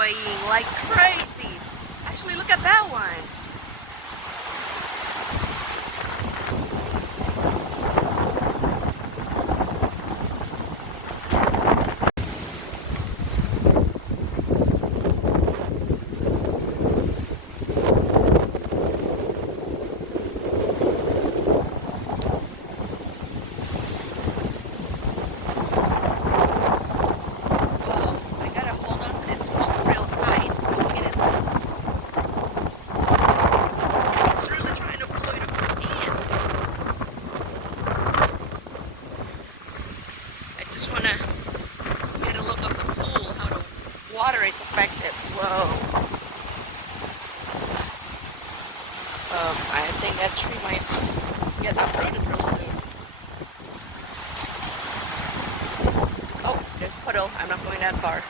swaying like crazy. Actually, look at that one. Water is affected. Whoa. I think that tree might get uprooted real soon. Oh, there's a puddle. I'm not going that far.